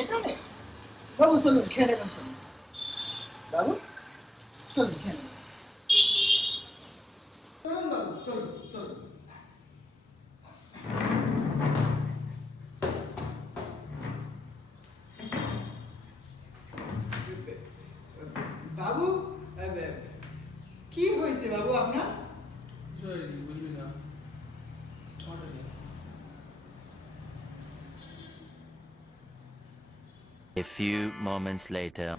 এখানে? বাবু, চলুন, খেয়ে নেবেন, চলুন। বাবু, চলুন, খেয়ে নেবেন। বাবু কি হয়েছে বাবু আপনার বুঝলি বুঝবি না আমারটা কি? A few moments later.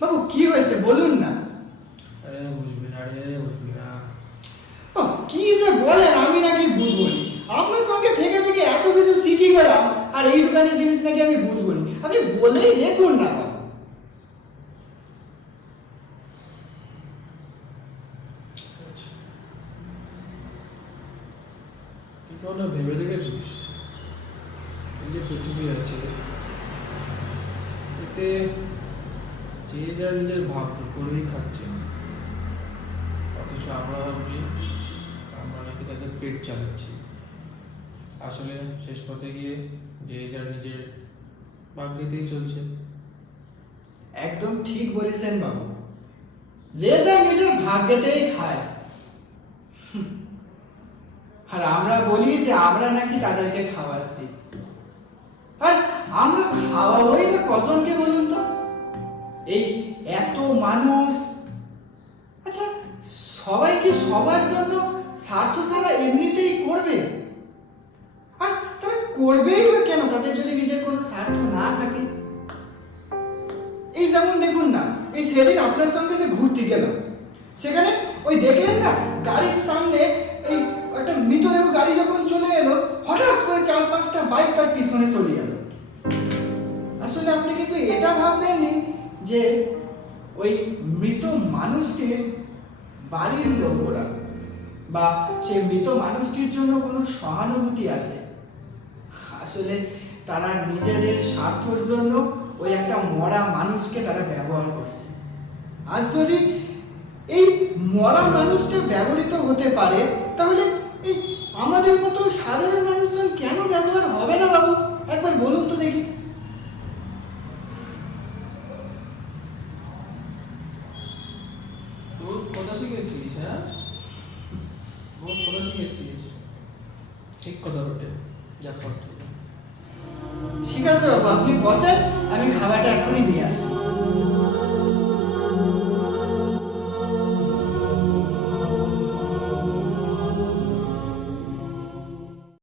বাবু কি হয়েছে? বলুন না। আরে বুঝবি না রে বুঝবি না। ও, কি যে বলেন আমি নাকি বুঝব নি। আপনার সঙ্গে থেকে থেকে এত কিছু শিখে গেলাম আর এই দোকানের জিনিস নাকি আমি বুঝব নি। আপনি বলেই দেখুন না বাবু। আচ্ছা। তুই কোনো ভেবে দেখেছিস। এই যে পৃথিবী আছে, এতে যে যার নিজের ভাব করেই খাচ্ছে। অথচ আমরা ভাবছি, আমরা নাকি তাদের পেট চালাচ্ছি। আসলে শেষ পথে গিয়ে যে যার নিজের ভাগ্যেতেই চলছে। একদম ঠিক বলেছেন বাবু। যে যা নিজের ভাগ্যেতেই খায়। আর আমরা বলি যে আমরা নাকি তাদেরকে খাওয়াচ্ছি। আর আমরা খাওয়াবোই না কজনকে বলুন তো? এই এত মানুষ। আচ্ছা সবাই কি সবার জন্য স্বার্থ ছাড়া এমনিতেই করবে? আর তারা করবেই বা কেন? তাদের যদি নিজের কোনো স্বার্থ না থাকে? এই যেমন দেখুন না, এই সেদিন আপনার সঙ্গে যে ঘুরতে গেলাম। সেখানে ওই দেখলেন না, গাড়ির সামনে একটা মৃতদেহ গাড়ি যখন চলে এলো, হঠাৎ করে চার পাঁচটা বাইক তার পিছনে চলে গেল আসলে আপনি কিন্তু এটা ভাববেননি যে ওই মৃত মানুষটির বাড়ির লোকরা বা সেই মৃত মানুষটির জন্য কোনো সহানুভূতি আছে? আসলে তারা নিজেদের স্বার্থর জন্য ওই একটা মরা মানুষকে তারা ব্যবহার করছে। আর যদি এই মরা মানুষটা ব্যবহৃত হতে পারে, তাহলে আমাদের মতো সাধারণ মানুষজন কেন ব্যবহার হবে না বাবু? একবার বলুন তো দেখি। কথা শিখেছিস হ্যাঁ? বহুত কথা শিখেছিস। ঠিক কথা বটে। যা। ঠিক আছে বাবু আপনি বসেন আমি খাবারটা এখনই নিয়ে আসছি।